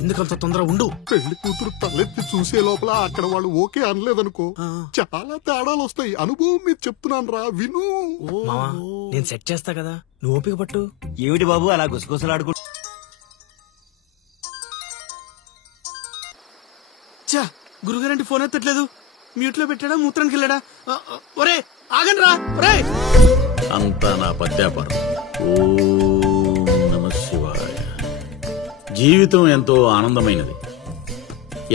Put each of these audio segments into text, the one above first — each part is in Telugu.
ఎందుకంత తొందర ఉండు. పెళ్లి కూతురు తలెత్తి చూసే లోపల అక్కడ వాళ్ళు ఓకే అనలేదనుకో చాలా తేడాలు వస్తాయి. అనుభవం మీద చెప్తున్నాను రా, విను. మామా నేను సెట్ చేస్తా కదా, నువ్వు ఓపిక పట్టు. ఏమిటి బాబు అలా గుసగుసలాడుకు? గురుగారంటే ఫోన్ ఎత్తట్లేదు. మ్యూట్ లో పెట్టాడా, మూత్రానికి వెళ్ళాడా? ఒరే ఆగండి రా. ఒరే అంతా నా పద్యాపారం. ఓం నమః శివాయ. జీవితం ఎంతో ఆనందమైనది.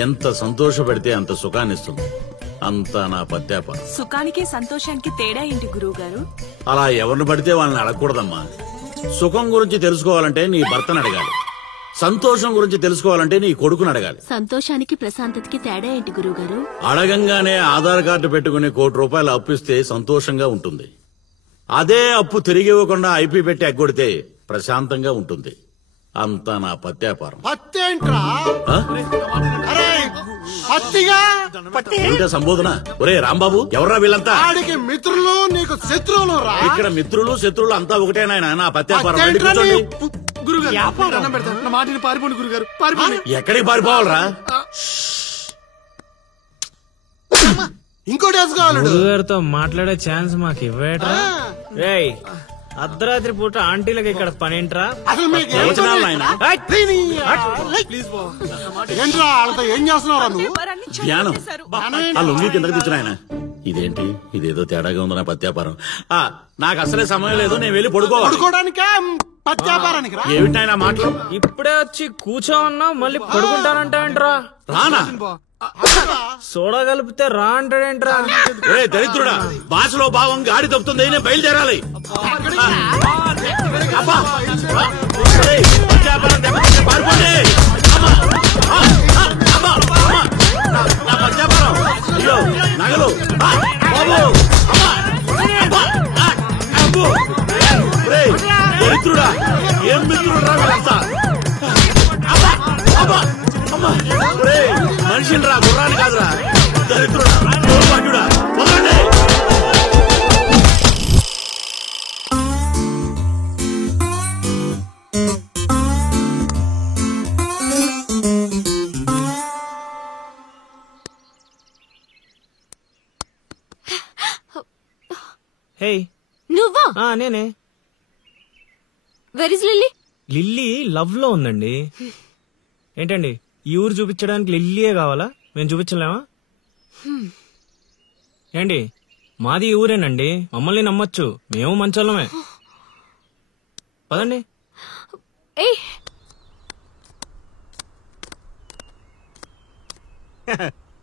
ఎంత సంతోషపెడితే అంత సుఖాన్నిస్తుంది. అంతా నా పద్యాపారం. సుఖానికి సంతోషానికి తేడా ఏంటి గురువు గారు? అలా ఎవరిని పడితే వాళ్ళని అడగకూడదమ్మా. సుఖం గురించి తెలుసుకోవాలంటే నీ భర్తను అడగాలి. సంతోషం గురించి తెలుసుకోవాలంటే నీ కొడుకుని అడగాలి. సంతోషానికి ప్రశాంతతకి తేడా ఏంటి గురువు గారు? అడగంగానే ఆధార్ కార్డు పెట్టుకుని ₹1,00,00,000 అప్పిస్తే సంతోషంగా ఉంటుంది. అదే అప్పు తిరిగి ఇవ్వకుండా ఐపీ పెట్టి ఎగ్గొడితే ప్రశాంతంగా ఉంటుంది. అంతా నా పత్యాపారం. ఏమిటా సంబోధన? ఒరే రాంబాబు, ఎవర్రా వీళ్ళంతా? మిత్రులు నీకు శత్రువులు రా. ఇక్కడ మిత్రులు శత్రువులు అంతా ఒకటేనాయన. నా పత్యాపారం. పారిపోండి గురుగారు. ఎక్కడికి పారిపోవాలరా? ఇంకోటి గురుగారితో మాట్లాడే ఛాన్స్ మాకు ఇవ్వేట్రా? రేయ్, అర్ధరాత్రి పూట ఆంటీలకి ఇక్కడ పనేంట్రా? ఏం చేస్తున్నావు? ధ్యానం. ఆ లుంగి కిందకి తెచ్చిన ఆయన. ఇదేంటి, ఇదేదో తేడాగా ఉంది నా పత్యాపారం. నాకు అసలే సమయం లేదు, నేను వెళ్ళి పడుకోవడానికే. ఏమిటైనా మాటలు? ఇప్పుడే వచ్చి కూర్చో ఉన్నావు, మళ్ళీ పడుకుంటానంటావేంట్రా? రానా? సోడా కలిపితే రా అంటాడేంట్రా? ఏ దరిద్రుడా, భాషలో భావం గాడి తప్పుతుంది. నేను బయలుదేరాలి. నగలు దరిద్రుడా, ఏం మిత్రుడు రా? మనిషిని రా, గుర్రాన్ని కాదురా. దరిద్రుడా, దౌర్భాగ్యుడా, వదలండి. హే, నువ్వా? నేనే. Where is lily? Lily love లో ఉందండి. ఏంటండి, ఈ ఊరు చూపించడానికి లిల్లీయే కావాలా? మేము చూపించలేమా? ఏంటి, మాది ఈ ఊరేనండి, మమ్మల్ని నమ్మొచ్చు, మేము మంచోళ్ళమే. పదండి.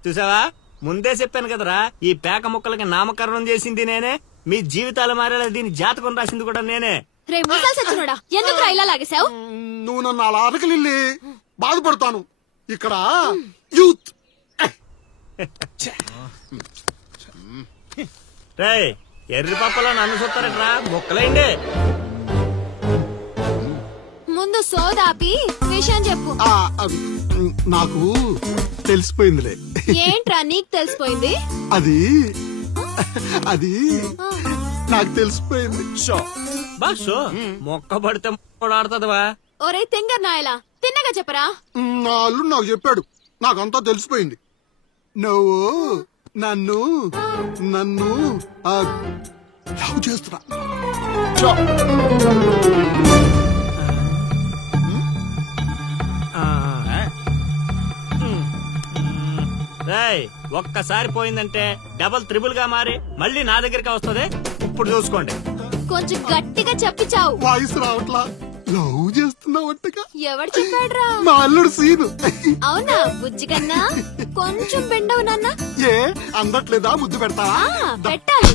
చూసావా, ముందే చెప్పాను కదరా, ఈ పేక ముక్కలకి నామకరణం చేసింది నేనే. మీ జీవితాలు మారేలా దీని జాతకం రాసింది కూడా నేనే. ఎందుకు ఇలా లాగేశావు? నువ్వు నన్ను అలా అరకలిల్లి బాధపడతాను. ఇక్కడ యూత్. రేయ్, ఎర్రి పప్పలో నన్ను చూస్తారట్రా, ముక్కలేండి. ముందు సోదాపి విషయం చెప్పు. నాకు తెలిసిపోయిందిలే. ఏంట్రా నీకు తెలిసిపోయింది? అది అది నాకు తెలిసిపోయింది. మొక్క పడితే ఆడుతుందివా? ఒరే తింగర్ నాయలా, తిన్నగా చెప్పరా. నా అల్లుడు నాకు చెప్పాడు, నాకంతా తెలిసిపోయింది. నువ్వు నన్ను నన్ను లవ్ చేస్తున్నా. ఒక్కసారి పోయిందంటే డబల్ త్రిబుల్ గా మారి మళ్ళీ నా దగ్గరికి వస్తుంది. ఇప్పుడు చూసుకోండి. కొంచెం గట్టిగా చెప్పిచావు. వాయిస్ రావట్లా. లవ్ చేస్తున్నావట్టుగా. ఎవడు చెప్పాడ్రా? మా అల్లుడు సీను. అవునా బుజ్జి కన్నా? కొంచెం బెండవు నాన్న. ఏ అందట్లేదా? ముద్దు పెడతావా? పెట్టాలి.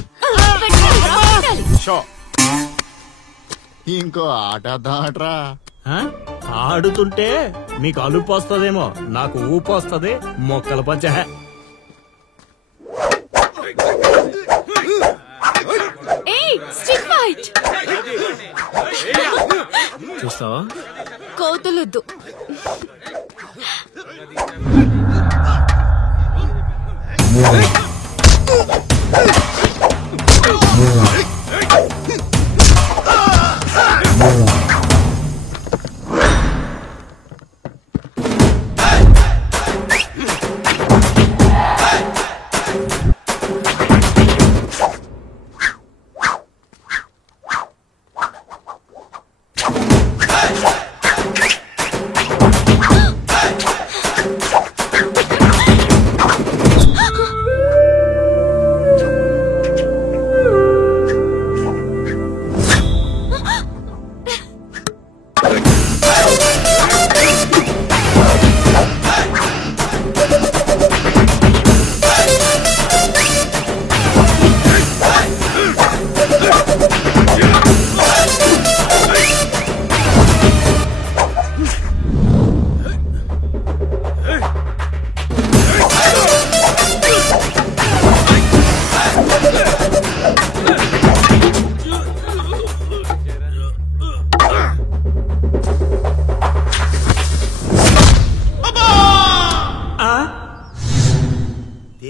ఇంకో ఆట ఆడరా. ఆడుతుంటే మీకు అలుపు వస్తుందేమో, నాకు ఊపు వస్తుంది. మొక్కల పంచ. చూస్తావా? కోతులొద్దు.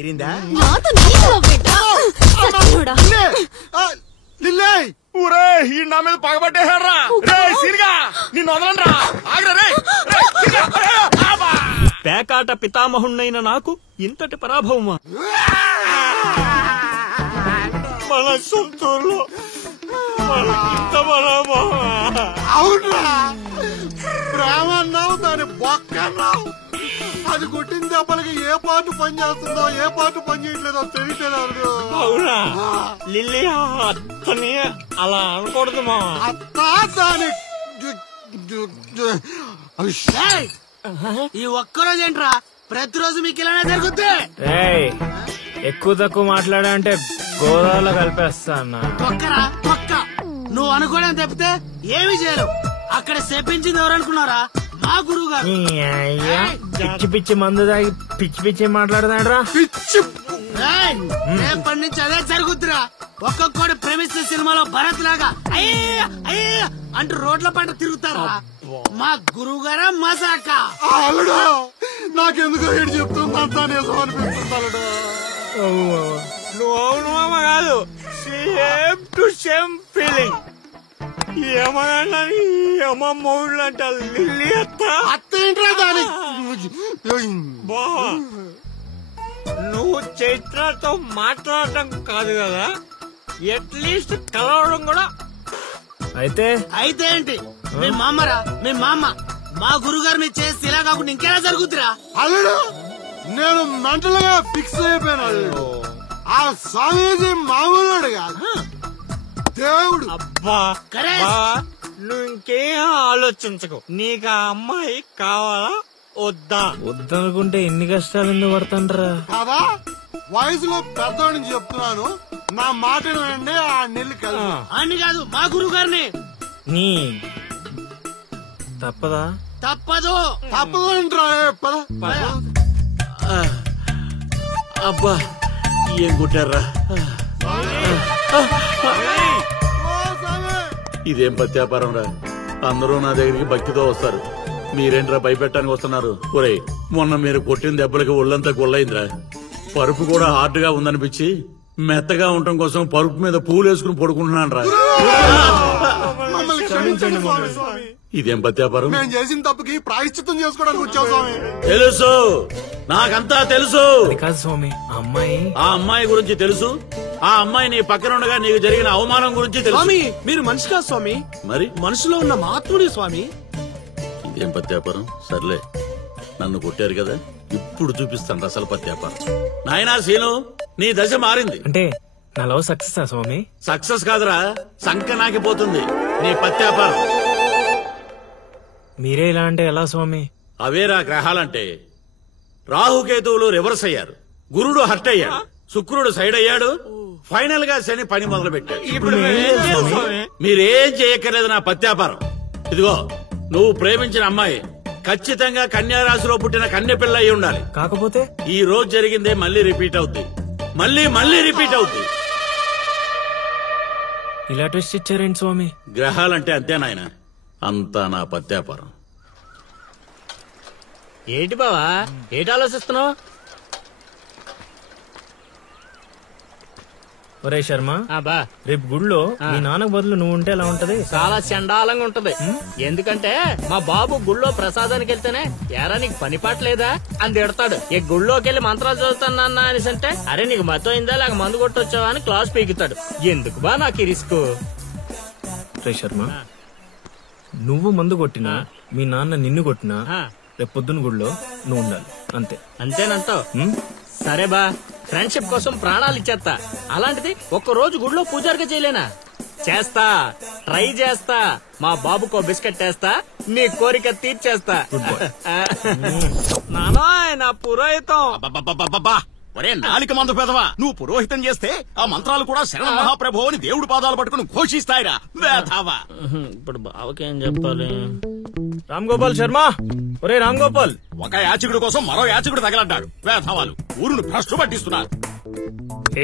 తీరిందా? నాతో నీకు లవ్వేంటా? సచ్చినోడా. ఊరే ఈ నా మీద పగబట్టేశాడ్రా. రేయ్ సీనిగా నిన్ను వదలండ్రా. ఆగ్రా రేయ్. పేకాట పితామహుణ్ణైన నాకు ఇంతటి పరాభవమా? మన సొంతూరులో ఇంత పరాభవమా? అవునరా ప్రేమ అన్నావు దాని బొక్క అన్నావు. అది కొట్టిన దెబ్బలకి ఏ పాటు పని చేస్తుందో ఏ పాటు పని చేయట్లేదో తెలియట్లేదు. అవునా లిల్లీ అత్తని అలా అనకూడదు మా అత్త దాని ఏయ్, ఈ ఒక్కరోజు ఏంట్రా ప్రతిరోజు మీకు ఇలానే జరుగుద్ది. రేయ్ ఎక్కువ తక్కువ మాట్లాడా అంటే గోదావరిలో కలిపేస్తా అన్న. తొక్కరా తొక్క. నువ్వు అనుకోవడం తప్పితే ఏమి చేయలేవు. అక్కడ చెప్పించింది ఎవరనుకున్నారా? మా గురువు గారు. నీ అయ్యా పిచ్చి పిచ్చి మందు తాగి పిచ్చి పిచ్చి మాట్లాడదాడ్రా. పిచ్చి రేపటి నుంచి అదే జరుగుతురా. ఒక్కొక్కడు ప్రేమిస్తే సినిమాలో భరత్ లాగా అయ్యా అయ్యా అంటూ రోడ్ల పంట తిరుగుతారా. మా గురువు గారా మసాక. అల్లుడు నాకెందుకో ఏడు చెప్తుంది అంతా నిజం అనిపిస్తుంది అల్లుడు. నువ్వు అవును మామ కాదు సేమ్ టు సేమ్ ఫీలింగ్. ఏమన్నా ఏమమ్మోళ్ళు అంట లిల్లీ అత్త అత్తేంట్రా దాని బావా నువ్వు చైత్రతో మాట్లాడటం కాదు కదా అట్లీస్ట్ కలవడం కూడా. అయితే అయితే ఏంటి మీ మామరా మీ మామ మా గురుగారు మీరు చేసి ఇలా కాకుండా ఇంకెలా జరుగుతురా? అల్లుడు నేను మెంటల్ గా ఫిక్స్ అయిపోయాను అల్లుడు. ఆ స్వామీజీ మామూలుడు కాదు దేవుడు. అబ్బా నువ్వు ఇంకేం ఆలోచించకు. నీకు ఆ అమ్మాయి కావాలా వద్దా? వద్దనుకుంటే ఎన్ని కష్టాలు ఎందుకు పడతాండ్రా? కాదా వయసులో పెద్దవాడిని చెప్తున్నాను. నా మాట వినండి. ఆ నెల్లి కలిసి అని కాదు మా గురువు గారిని. నీ తప్పదా? తప్పదు. తప్పదు అంటారా? అబ్బా ఏం కొట్టారా? ఇదేం పత్యాపారం రా. అందరూ నా దగ్గరికి భక్తితో వస్తారు. మీరేంట్రా భయపెట్టడానికి వస్తున్నారు? ఒరేయ్ మొన్న మీరు కొట్టిన దెబ్బలకి ఒళ్ళంతా గుల్లైందిరా. పరుపు కూడా హార్డ్ గా ఉందనిపించి మెత్తగా ఉండటం కోసం పరుపు మీద పూలు వేసుకుని పడుకుంటున్నాను రా. ఇదేం పత్యాపారం? మేము చేసిన తప్పుకి ప్రాయశ్చిత్తం చేసుకోవడానికి వచ్చావు స్వామి. తెలుసు నాకంతా తెలుసు. కాదు స్వామి ఆ అమ్మాయి గురించి తెలుసు. ఆ అమ్మాయి నీ పక్కన ఉండగా నీకు జరిగిన అవమానం గురించి తెలుసు. స్వామి మీరు మనిషి కాదు స్వామి. మరి మనసులో ఉన్న మహాత్ముడి స్వామి. ఇదేం పత్యాపారం? సర్లే నన్ను కొట్టారు కదా ఇప్పుడు చూపిస్తాను అసలు పత్యాపారం. నాయనా సీను నీ దశ మారింది. అంటే నా లవ్ సక్సెస్ స్వామి? సక్సెస్ కాదురా సంక నాకిపోతుంది నీ పత్యాపారం. మీరే ఇలా అంటే ఎలా స్వామి? అవేరా గ్రహాలంటే. రాహుకేతువులు రివర్స్ అయ్యారు. గురుడు హర్ట్ అయ్యాడు. శుక్రుడు సైడ్ అయ్యాడు. ఫైనల్ గా శని పని మొదలు పెట్టాడు. మీరేం చేయక్కర్లేదు నా పత్యాపారం. ఇదిగో నువ్వు ప్రేమించిన అమ్మాయి ఖచ్చితంగా కన్యారాశిలో పుట్టిన కన్య పిల్ల అయి ఉండాలి. కాకపోతే ఈ రోజు జరిగిందే మళ్ళీ రిపీట్ అవుద్ది. మళ్ళీ రిపీట్ అవుద్ది. ఇలా ట్విస్ట్ ఇచ్చారేంటి స్వామి? గ్రహాలంటే అంతే నాయన. అంతా నా పత్యాపారం. ఏంటి బావా ఏంటి ఆలోచిస్తున్నావు? ఒరే శర్మ బా రేపు గుడిలో మీ నాన్నకు బదులు నువ్వు ఉంటే ఎలా ఉంటది? చాలా చండాలంగా ఉంటది. ఎందుకంటే మా బాబు గుళ్ళో ప్రసాదానికి వెళ్తేనే ఎరా నీకు పని పాటలేదా అని తిడతాడు. ఈ గుళ్ళోకి వెళ్ళి మంత్రాలు చదువుతానన్నా అనేసి అంటే అరే నీకు మతోయిందా లేక మందు కొట్టొచ్చావా అని క్లాస్ పీకుతాడు. ఎందుకు బా నాకు ఈ రిస్క్? రే శర్మ నువ్వు మందు కొట్టినా మీ నాన్న నిన్ను కొట్టినా రేపు పొద్దున్న గుడిలో నువ్వు ఉండాలి అంతే. అంతేనంటావు? సరే బా ఫ్రెండ్షిప్ కోసం ప్రాణాలు ఇచ్చేస్తా. అలాంటిది ఒక్క రోజు గుడిలో పూజారిగా చేయలేనా? చేస్తా, ట్రై చేస్తా. మా బాబుకో బిస్కెట్ చేస్తా, నీ కోరిక తీర్చేస్తా. నానా నా పురోహితం. ఒరే నాలిక మందు పెదవా, నువ్వు పురోహితం చేస్తే ఆ మంత్రాలు కూడా శరణ మహాప్రభు అని దేవుడి పాదాలు పట్టుకుని ఘోషిస్తాయిరా వేధావా. ఇప్పుడు బావకేం చెప్పాలి? రామ్ గోపాల్ శర్మ, ఒరే రామ్ గోపాల్, ఒక యాచకుడి కోసం మరో యాచకుడు తగలడ్డాడు. వేధావాలు ఊరును భ్రష్టు పట్టిస్తున్నారు.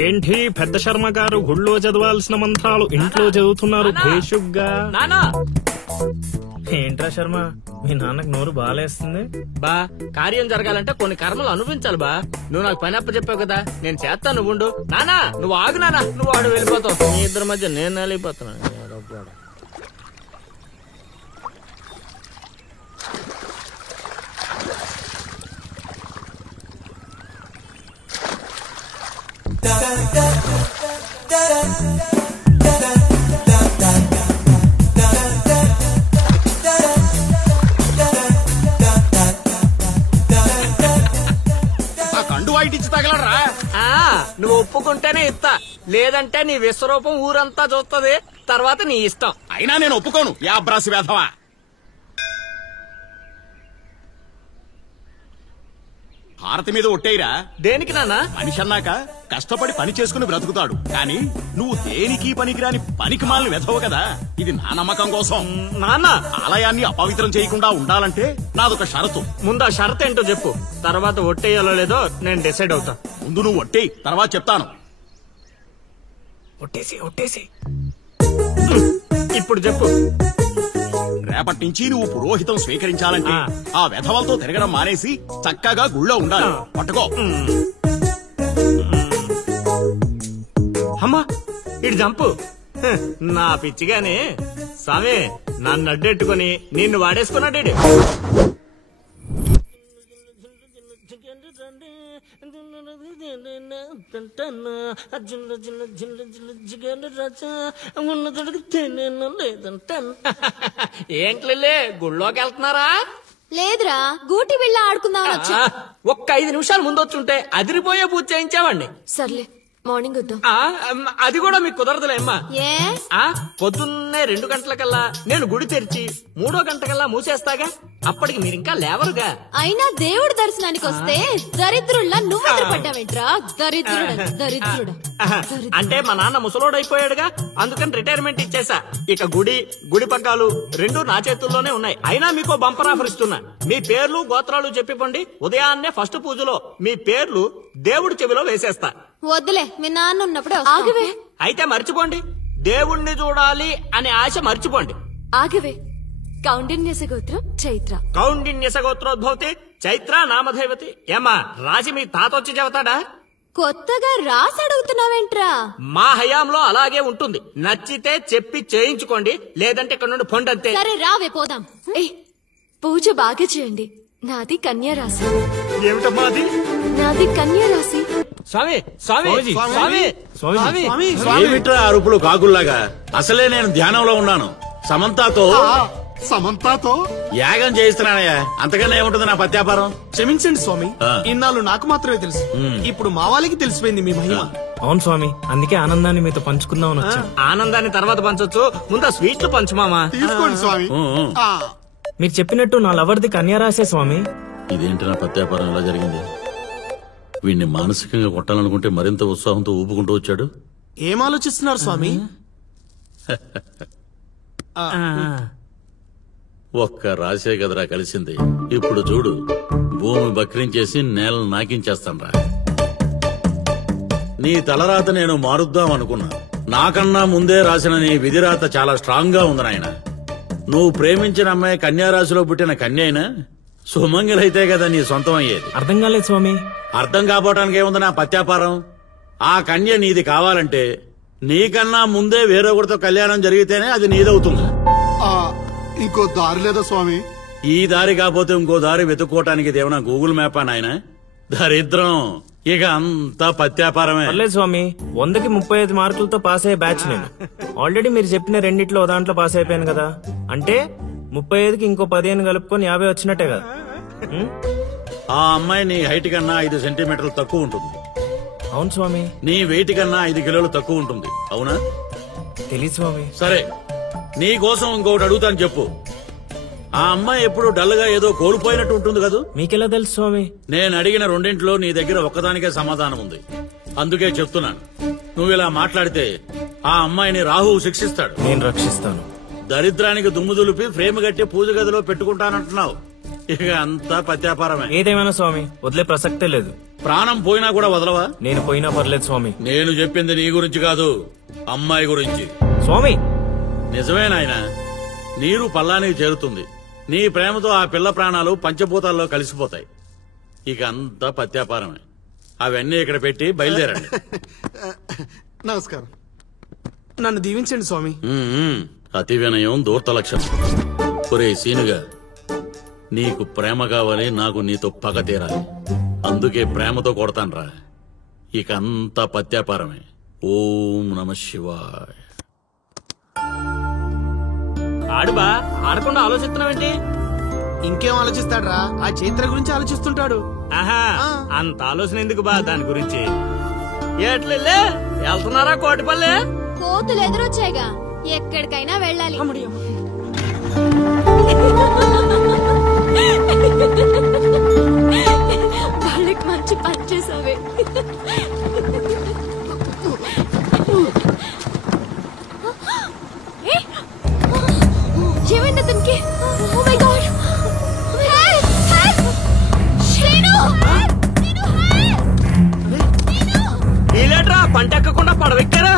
ఏంటి పెద్ద శర్మ గారు గుళ్ళో చదవాల్సిన మంత్రాలు ఇంట్లో చదువుతున్నారు భేషుగ్గా? నానా ఏంట్రా శర్మ, మీ నాన్నకు నోరు బాగాలేస్తుంది. బా కార్యం జరగాలంటే కొన్ని కర్మలు అనుభవించాలి బా. నువ్వు నాకు పని అప్ప చెప్పావు కదా, నేను చేస్తాను, నువ్వు ఉండు. నానా నువ్వు ఆగు నానా, నువ్వు ఆడు వెళ్ళిపోతావు. మీ ఇద్దరి మధ్య నేను వెళ్ళిపోతున్నాను. కండు వాయిటిచ్చి తగలరా? నువ్వు ఒప్పుకుంటేనే ఇస్తా, లేదంటే నీ విశ్వరూపం ఊరంతా చూస్తుంది, తర్వాత నీ ఇష్టం. అయినా నేను ఒప్పుకోను. యాబ్రాసి వేధవా. హారతి మీద ఒట్టేయిరా. దేనికి నాన్న? మనిషి అన్నాక కష్టపడి పని చేసుకుని బ్రతుకుతాడు, కానీ నువ్వు దేనికి పనికిరాని పనికి మాలిన వెధవు కదా. ఇది నా నమ్మకం కోసం. నాన్న ఆలయాన్ని అపవిత్రం చేయకుండా ఉండాలంటే నాదొక షరతు. ముందు ఆ షరతు ఏంటో చెప్పు, తర్వాత ఒట్టేయాలో లేదో నేను డిసైడ్ అవుతా. ముందు నువ్వు ఒట్టేయి, తర్వాత చెప్తాను. ఒట్టేసి ఇప్పుడు చెప్పు. రేపటి నుంచి నువ్వు పురోహితం స్వీకరించాలంటే ఆ వెధవలతో తిరగడం మానేసి చక్కగా గుళ్ళో ఉండాలి. పట్టుకో. అమ్మా ఇటు జంపు. నా పిచ్చిగాని స్వామి నన్ను అడ్డెట్టుకుని నిన్ను వాడేసుకున్నాడు. ఏంట్లే గుళ్ళోకి వెళ్తున్నారా? లేదురా, గూటి బిళ్ళ ఆడుకుందామని వచ్చా. ఒక్క 5 నిమిషాలు ముందు వచ్చుంటే అదిరిపోయే పూజ చేయించావండి. సర్లే మార్నింగ్ వద్దాం. అది కూడా మీకు కుదరదులే అమ్మా. ఏ పొద్దున్నే 2 గంటలకల్లా నేను గుడి తెరిచి 3వ గంటకల్లా మూసేస్తాగా, అప్పటికి మీరు ఇంకా లేవరుగా. అయినా దేవుడి దర్శనానికి వస్తే దరిద్రుల్లా నువ్వు ఎదురుపడ్డావేంట్రా? దరిద్రుడు. అంటే మా నాన్న ముసలోడైపోయాడుగా, అందుకని రిటైర్మెంట్ ఇచ్చేసా. ఇక గుడి పగ్గాలు 2 నా చేతుల్లోనే ఉన్నాయి. అయినా మీకు బంపర్ ఆఫర్ ఇస్తున్నా. మీ పేర్లు గోత్రాలు చెప్పిపోండి, ఉదయాన్నే ఫస్ట్ పూజలో మీ పేర్లు దేవుడి చెవిలో వేసేస్తా. వద్దులే, మీ నాన్న ఉన్నప్పుడే ఆగవే. అయితే మర్చిపోండి, దేవుణ్ణి చూడాలి అనే ఆశ మర్చిపోండి. ఆగవే. కౌండిన్యస గోత్రం చైత్ర. కౌండిన్యస గోత్రోద్భవతి చైత్ర నామధేవతి. ఏమ్మా రాజి మీ తాత వచ్చి చెబుతాడా? కొత్తగా రాసి అడుగుతున్నావేంట్రా? మా హయాంలో అలాగే ఉంటుంది. నచ్చితే చెప్పి చేయించుకోండి, లేదంటే ఇక్కడ నుండి పొండంతే. సరే రావే పోదాం. పూజ బాగా చేయండి. నాది కన్యా రాశి. ఏమిటమ్మా అది? నాది కన్యా రాశి. స్వామి స్వామి స్వామి స్వామి ఏమిట్రా అరుపులు కాకుల్లాగా? అసలే నేను ధ్యానంలో ఉన్నాను. సమంతాతో యాగం చేయిస్తున్నానయ్యా, అంతకన్నా ఏముంటుంది నా పత్యాపారం. క్షమించండి స్వామి, ఇన్నాళ్ళు నాకు మాత్రమే తెలుసు, ఇప్పుడు మా వాళ్ళకి తెలిసిపోయింది మీ మహిమ. అవును స్వామి, అందుకే ఆనందాన్ని మీతో పంచుకుందామని వచ్చా. ఆనందాన్ని తర్వాత పంచొచ్చు, ముందు స్వీట్లు పంచు మామా. తీసుకోండి స్వామి. మీరు చెప్పినట్టు నా లవర్ది కన్యారాశే స్వామి. ఇదేంటి నా పత్యాపారం ఎలా జరిగింది? వీడిని మానసికంగా కొట్టాలనుకుంటే మరింత ఉత్సాహంతో ఊపుకుంటూ వచ్చాడు. ఏం ఆలోచిస్తున్నారు స్వామి? ఒక్క రాసే కదరా కలిసింది. ఇప్పుడు చూడు, భూమి బక్రించేసి నేలను నాకించేస్తాన్రా. నీ తలరాత నేను మారుద్దాం అనుకున్నా. నాకన్నా ముందే రాసిన నీ విధిరాత చాలా స్ట్రాంగ్ గా ఉంది నాయన. నువ్వు ప్రేమించిన అమ్మాయి కన్యారాశిలో పుట్టిన కన్య అయినా సుమంగిలైతే కదా నీ సొంతం అయ్యేది. అర్థం కాలేదు స్వామి. అర్థం కాపోవటానికి ఏముంది నా పత్యాపారం? ఆ కన్య నీది కావాలంటే నీకన్నా ముందే వేరొకరితో కళ్యాణం జరిగితేనే అది నీదవుతుంది. ఇంకో దారి లేదా స్వామి? ఈ దారి కాకపోతే ఇంకో దారి వెతుక్కోవటానికి ఇదేమన్నా గూగుల్ మ్యాపా నాయన? దరిద్రం. ఇక అంతా పత్యాపారమే. పర్లేదు స్వామి, 100కి 35 మార్కులతో పాస్ అయ్యే బ్యాచ్ నేను. ఆల్రెడీ మీరు చెప్పిన రెండిట్లో దాంట్లో పాస్ అయిపోయాను కదా. అంటే 35కి ఇంకో 15 కలుపుకొని 50 వచ్చినట్టే కదా. ఆ అమ్మాయి నీ హైట్ కన్నా 5 సెంటీమీటర్లు తక్కువ ఉంటుంది. అవును స్వామి. నీ వెయిట్ కన్నా 5 కిలోలు తక్కువ ఉంటుంది. అవునా? తెలీదు స్వామి. సరే, నీ కోసం ఇంకొకటి అడుగుతాను, చెప్పు. ఆ అమ్మాయి ఎప్పుడు డల్ గా ఏదో కోల్పోయినట్టు ఉంటుంది కదా? మీకెలా తెలుసు స్వామి? నేను అడిగిన రెండింటిలో నీ దగ్గర ఒక్కదానికే సమాధానం ఉంది. అందుకే చెప్తున్నాను, నువ్వు ఇలా మాట్లాడితే ఆ అమ్మాయిని రాహువు శిక్షిస్తాడు. నేను రక్షిస్తాను. దరిద్రానికి దుమ్ము దులిపి ఫ్రేమ్ కట్టి పూజ గదిలో పెట్టుకుంటానంటున్నావు. ఇక అంతా పత్యాపారమే. ఏదేమైనా స్వామి, వదిలే ప్రసక్తే లేదు. ప్రాణం పోయినా కూడా వదలవా? నేను పోయినా పర్లేదు స్వామి. నేను చెప్పింది నీ గురించి కాదు, అమ్మాయి గురించి. స్వామి నిజమే నాయనా, నీరు పల్లానికి చేరుతుంది. నీ ప్రేమతో ఆ పిల్ల ప్రాణాలు పంచభూతాల్లో కలిసిపోతాయి. ఇక అంతా పత్యాపారమే. అవన్నీ ఇక్కడ పెట్టి బయలుదేరండి. నమస్కారం. నన్ను దీవించండి స్వామి. అతి వినయం దూర్త లక్షణం. ఒరే సీనుగా, నీకు ప్రేమ కావాలి, నాకు నీతో పగ తీరాలి. అందుకే ప్రేమతో కొడతాన్రా. ఇక అంతా పత్యాపారమే. ఓం నమ శివాయ. ఆడుబా ఆడకుండా ఆలోచిస్తున్నావేంటి? ఇంకేం ఆలోచిస్తాడ్రా? ఆ చైత్ర గురించి ఆలోచిస్తుంటాడు. ఆహా, అంత ఆలోచన ఎందుకు బా దాని గురించి? ఎట్లే వెళ్తున్నారా కోటిపల్లె? కోతులు ఎదురొచ్చాయిగా, ఎక్కడికైనా వెళ్ళాలి. వాళ్ళకి మంచి పని చేసావే. ఏమైంది అతనికి? Oh my God! వీలేట్రా పంట ఎక్కకుండా పడవెక్కారా?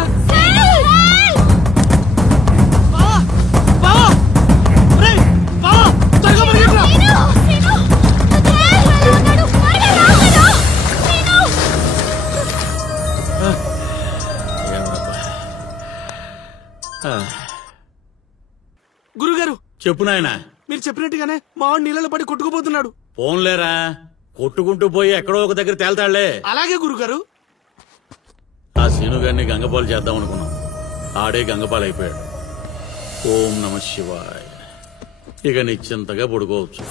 గురుగారు చెప్పు నాయనా. మీరు చెప్పినట్టుగానే మావాడు నీళ్ళలో పడి కొట్టుకుపోతున్నాడు. పోన్లేరా, కొట్టుకుంటూ పోయి ఎక్కడో ఒక దగ్గర తేల్తాళ్లే. అలాగే గురుగారు. ఆ సీనుగారిని గంగపాలు చేద్దాం అనుకున్నాం. ఆడే గంగపాలు అయిపోయాడు. ఓం నమ శివాయ. ఇక నిశ్చింతగా పడుకోవచ్చు.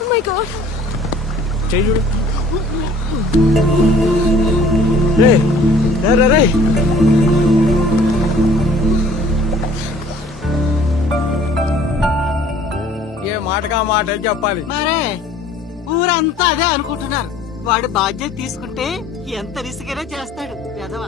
Oh my God. చెయ్యి చూడు. ఏ మాటగా మాట చెప్పాలి. మరే ఊరంతా అదే అనుకుంటున్నారు. వాడు బాధ్యత తీసుకుంటే ఎంత రిస్కైనా చేస్తాడు పెదవ.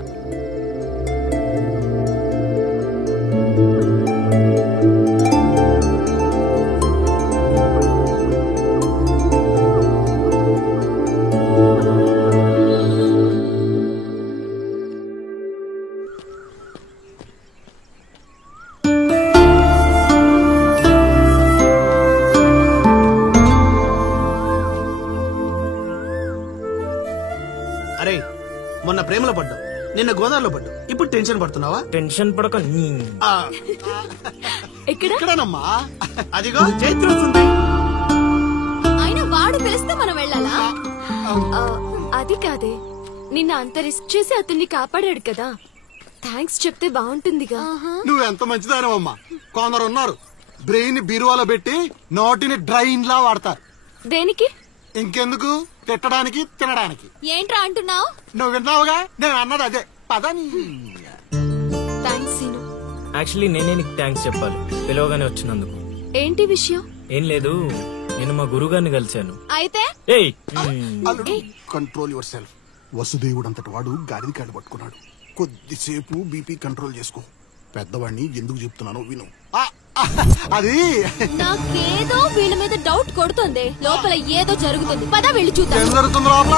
అరే, మొన్న ప్రేమలో పడ్డావు, నిన్న గోదావరిలో పడ్డావు, ఇప్పుడు టెన్షన్ పడుతున్నావా? టెన్షన్ పడక. ఎక్కడనమ్మా? అదిగో చైత్ర వస్తుంది. అయినా వాడు పిలిస్తే మనం వెళ్ళాలా? అది కాదే, నిన్న అంత రిస్క్ చేసి అతన్ని కాపాడాడు కదా, థ్యాంక్స్ చెప్తే బాగుంటుందిగా. నువ్వెంత మంచిదానమ్మా. కొందరు ఉన్నారు బ్రెయిన్ బీరువాలో పెట్టి నోటిని డ్రైన్ లా వాడతారు. దేనికి? ఇంకెందుకు? తిట్టడానికి, తినడానికి. ఏంట్రా అంటున్నావు? నువ్వు విన్నావుగా, నేను అన్నది అదే. పదని. Thanks scene. యాక్చువల్లీ నేనే నీకు థ్యాంక్స్ చెప్పాలి, పిలవగానే వచ్చినందుకు. ఏంటి విషయం? ఏం లేదు, నేను మా గురుగారిని కలిశాను. అయితే కంట్రోల్ యువర్ సెల్ఫ్. వసుదేవుడు అంతటి వాడు గాడిద కాళ్ళు పట్టుకున్నాడు. కొద్దిసేపు బీపీ కంట్రోల్ చేసుకో. పెద్దవాడిని ఎందుకు చెప్తున్నానో విను. అది నాకేదో వీళ్ళ మీద డౌట్ కొడుతుంది. లోపల ఏదో జరుగుతుంది. పద వెళ్ళి చూద్దాం. ఏం జరుగుతుంది లోపల?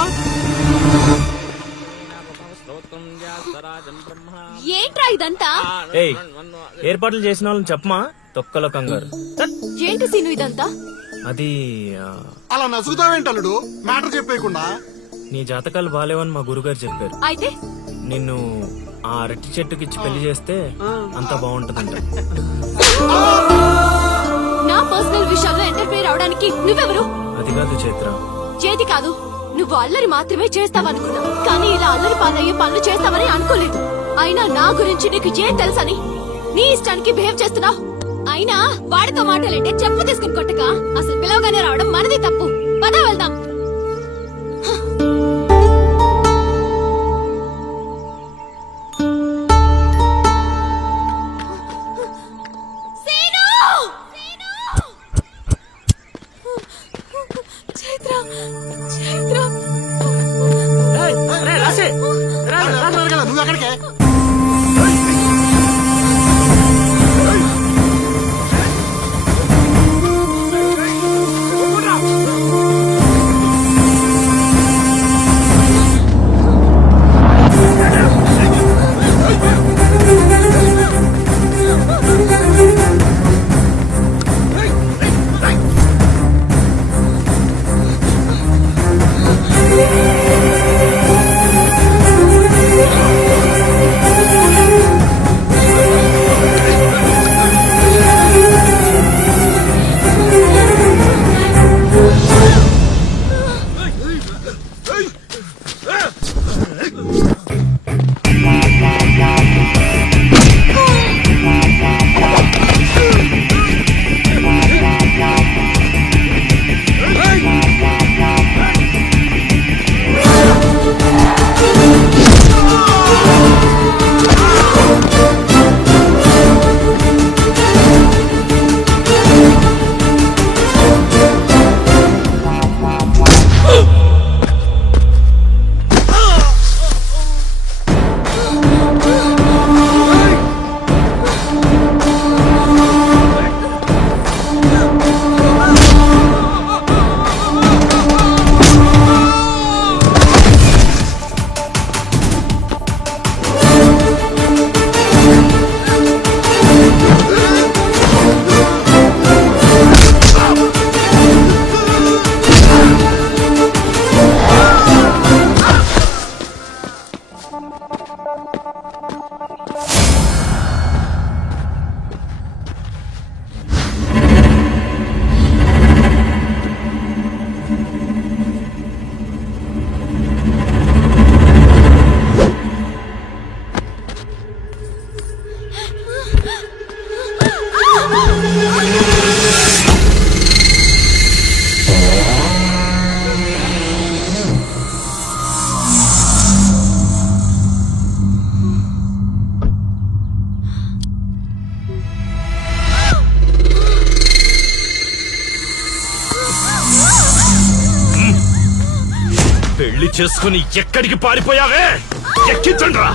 ఏంట్రా ఇదంతా? ఏర్పాట్లు చేసిన వాళ్ళని చెప్పమా, తొక్కలో కంగారు. ఏంటి సీను ఇదంతా? అది అలా నసుగుతావేంటల్లుడు, మ్యాటర్ చెప్పేయకుండా. నీ జాతకాలు బాలేవని మా గురుగారు చెప్పారు. అయితే నిన్ను ఆ అరటి చెట్టుకిచ్చి పెళ్లి చేస్తే అంతా బాగుంటదంట. నా పర్సనల్ విషయాల్లో ఎంటర్ఫైర్ అవడానికి నువ్వెవరు? అది కాదు చైత్ర. చేతి కాదు, నువ్వు అల్లరి మాత్రమే చేస్తావనుకున్నా, కానీ ఇలా అల్లరి పాలయ్యే పనులు చేస్తావని అనుకోలేదు. అయినా నా గురించి నీకు ఏం తెలుసని నీ ఇష్టానికి బిహేవ్ చేస్తున్నావు. అయినా వాడితో మాటలేంటే చెప్పు తీసుకుని కొట్టక, అసలు పిలవగానే రావడం మనది తప్పు. పద వెళ్దాం. చైత్ర నువ్వు ఎక్కడికే? పెళ్లి చేసుకుని ఎక్కడికి పారిపోయావే? ఎక్కించండ్రా.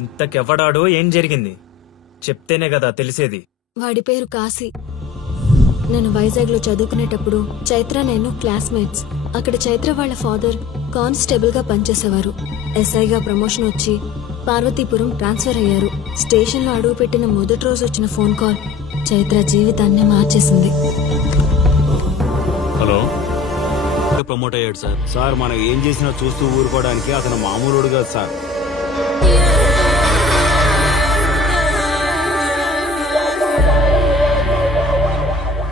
ఇంతకెవ్వడాడో ఏం జరిగింది చెప్తేనే కదా తెలిసేది. వాడి పేరు కాశీ. నేను వైజాగ్ లో చదువుకునేటప్పుడు చైత్ర నేను క్లాస్మేట్స్. అక్కడ చైత్ర వాళ్ళ ఫాదర్ కానిస్టేబుల్ గా పనిచేసేవారు. ఎస్ఐగా ప్రమోషన్ వచ్చి పార్వతీపురం ట్రాన్స్ఫర్ అయ్యారు. స్టేషన్ లో అడుగు పెట్టిన మొదటి రోజు వచ్చిన ఫోన్ కాల్ చైత్ర జీవితాన్ని మార్చేసింది. హలో, ప్రమోట్ అయ్యాడు సార్. సార్ మనం ఏం చేసినా చూస్తూ ఊరుకోవడానికి అతను మామూలుడు కాదు సార్.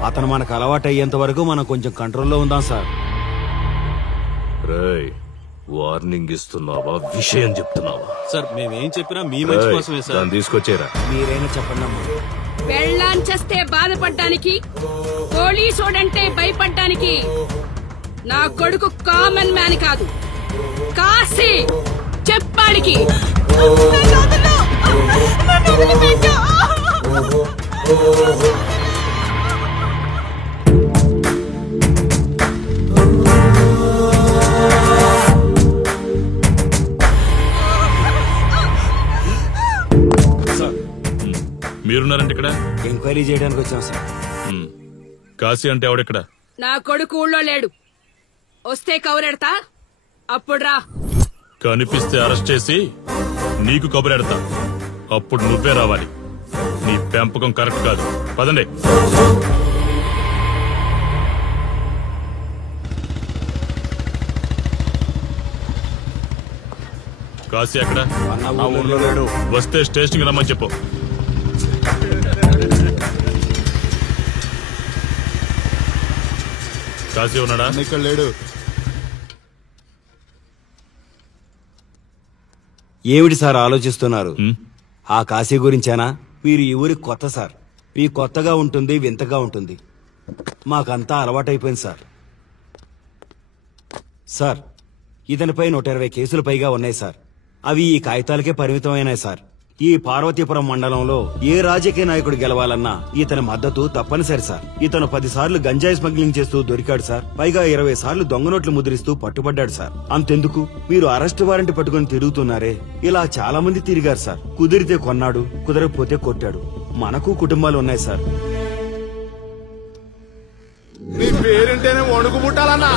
అతను మనకు అలవాటు అయ్యేంత వరకు మనం కొంచెం కంట్రోల్లో ఉందాం సార్. రేయ్, వార్నింగ్ ఇస్తున్నావా విషయం చెప్తున్నావా? సార్ మేమేం చెప్పినా మీ మంచి కోసమే సార్. దాన్ని తీసుకొచ్చేరా. మీరైనా చెప్పండి అమ్మా. పెళ్ళాంచేస్తే బాధపడ్డానికి, పోలీసోడంటే భయపడ్డానికి నా కొడుకు కామన్ మ్యాన్ కాదు, కాశీ చెప్పాడికి. మీరున్నారంటే ఇక్కడ ఎంక్వైరీ చేయడానికి వచ్చాం సార్. కాశీ అంటే ఎవడెక్కడ? నా కొడుకు ఊళ్ళో లేడు. వస్తే కౌరెడతా, అప్పుడు రా. కనిపిస్తే అరెస్ట్ చేసి నీకు కబురెడతా, అప్పుడు నువ్వే రావాలి. నీ పెంపకం కరెక్ట్ కాదు. పదండి. కాశీ ఎక్కడ? ఊర్లో లేడు. వస్తే స్టేషన్కి రమ్మని చెప్పు. కాశీ ఉన్నాడా? ఇక్కడ లేడు. ఏమిటి సార్ ఆలోచిస్తున్నారు? ఆ కాశీ గురించేనా? మీరు ఈ ఊరికి కొత్త సార్. మీ కొత్తగా ఉంటుంది, వింతగా ఉంటుంది. మాకంతా అలవాటైపోయింది సార్. సార్, ఇతనిపై 120 కేసులు పైగా ఉన్నాయి సార్. అవి ఈ కాగితాలకే పరిమితమైనాయి సార్. ఈ పార్వతీపురం మండలంలో ఏ రాజకీయ నాయకుడు గెలవాలన్నా ఇతని మద్దతు తప్పనిసరి సార్. ఇతను 10 సార్లు గంజాయి స్మగ్లింగ్ చేస్తూ దొరికాడు సార్. పైగా 20 సార్లు దొంగ నోట్లు ముద్రిస్తూ పట్టుబడ్డాడు సార్. అంతెందుకు, మీరు అరెస్ట్ వారెంట్ పట్టుకుని తిరుగుతున్నారే, ఇలా చాలా మంది తిరిగారు సార్. కుదిరితే కొన్నాడు, కుదరకపోతే కొట్టాడు. మనకు కుటుంబాలు ఉన్నాయి సార్. నీ పేరుంటేనే వణుకు పుట్టాలన్నా.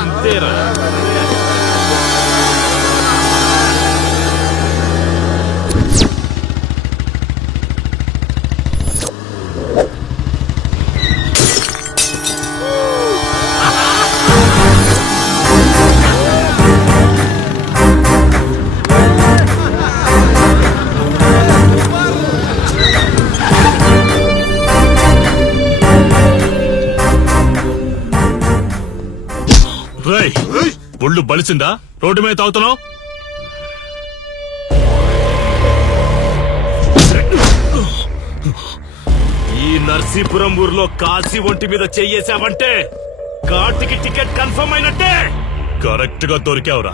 ఒళ్ళు బలిసిందా? రోడ్డు మీద తాగుతున్నావు? ఈ నర్సీపురం ఊర్లో కాశీ ఒంటి మీద చెయ్యేశావంటే ఘాటికి టికెట్ కన్ఫర్మ్ అయినట్టే. కరెక్ట్ గా దొరికావురా.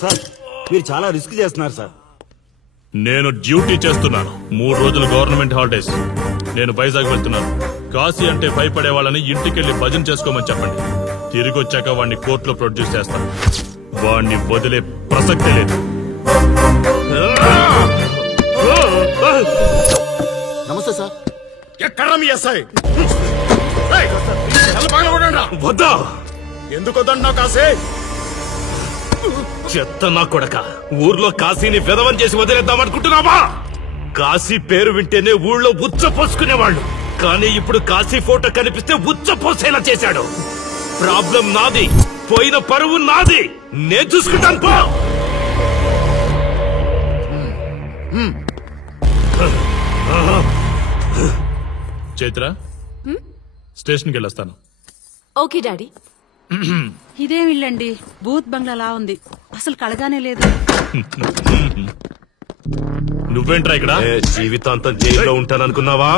సార్, మీరు చాలా రిస్క్ చేస్తున్నారు సార్. నేను డ్యూటీ చేస్తున్నాను. 3 రోజులు గవర్నమెంట్ హాలిడేస్. నేను వైజాగ్ వెళ్తున్నాను. కాశీ అంటే భయపడే వాళ్ళని ఇంటికెళ్లి భజన చేసుకోమని చెప్పండి. తిరిగి వచ్చాక వాడిని కోర్టులో ప్రొడ్యూస్ చేస్తాను. వాడిని వదిలే ప్రసక్తే లేదు. నమస్తే సార్. ఎక్కడ మీ ఎస్ఐ? వద్దా? ఎందుకు వద్దన్నా కాశీ? చెత్త నా కొడక, ఊర్లో కాశీని విధవం చేసి వదిలేద్దామనుకుంటున్నావా? కాశీ పేరు వింటేనే ఊళ్ళో ఉచ్చ పోసుకునేవాళ్ళు, కానీ ఇప్పుడు కాశీ ఫోటో కనిపిస్తే ఉచ్చ పోసేలా చేశాడు. ప్రాబ్లం నాది, పోయిన పరువు నాది. నేను చూసుకుంటాను పో. చైత్ర, స్టేషన్కి వెళ్ళొస్తాను. Okay daddy. ఇదేం ఇల్లండి, బూత్ బంగ్లాలా ఉంది. అసలు కళగానే లేదు. నువ్వేంట్రా ఇక్కడ? జీవితాంతం జైల్లో ఉంటాననుకున్నావా?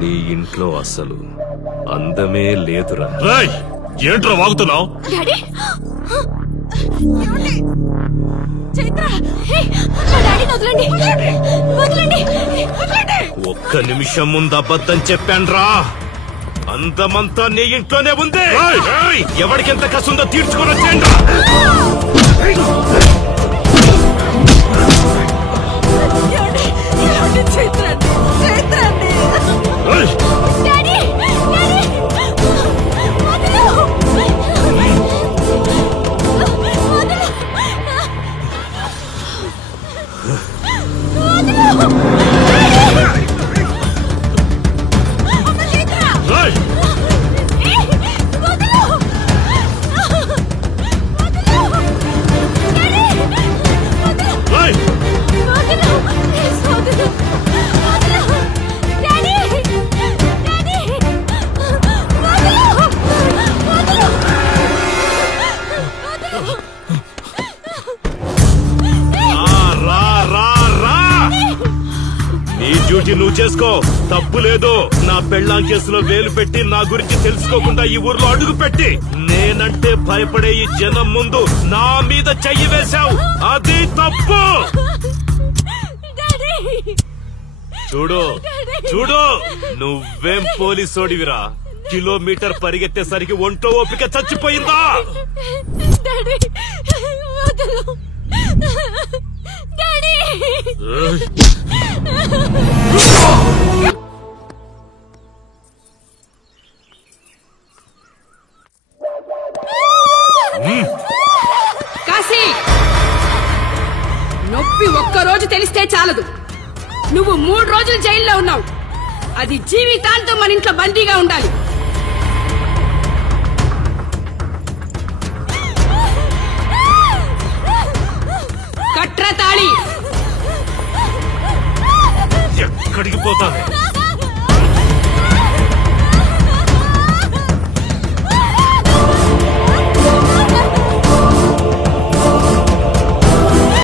నీ ఇంట్లో అసలు అందమే లేదురా. ఏంట్రా వాగుతున్నావు? ఒక్క నిమిషం ముందు అబద్ధం చెప్పాన్రా. అందమంతా నీ ఇంట్లోనే ఉంది. ఎవరికి ఎంత కసుందో తీర్చుకొని వచ్చేయండి. నువ్వు చేసుకో, తప్పు లేదు. నా పెళ్ళాం కేసులో వేలు పెట్టి నా గురించి తెలుసుకోకుండా ఈ ఊర్లో అడుగు పెట్టి నేనంటే భయపడే ఈ జనం ముందు నా మీద చెయ్యి వేశావు. అది తప్పు. చూడు చూడు, నువ్వేం పోలీసోడివిరా. కిలోమీటర్ పరిగెత్తేసరికి ఒంటో ఓపిక చచ్చిపోయిందా? కాశీ నొప్పి ఒక్కరోజు తెలిస్తే చాలదు. నువ్వు 3 రోజులు జైల్లో ఉన్నావు. అది జీవితాంతం మన ఇంట్లో బందీగా ఉండాలి.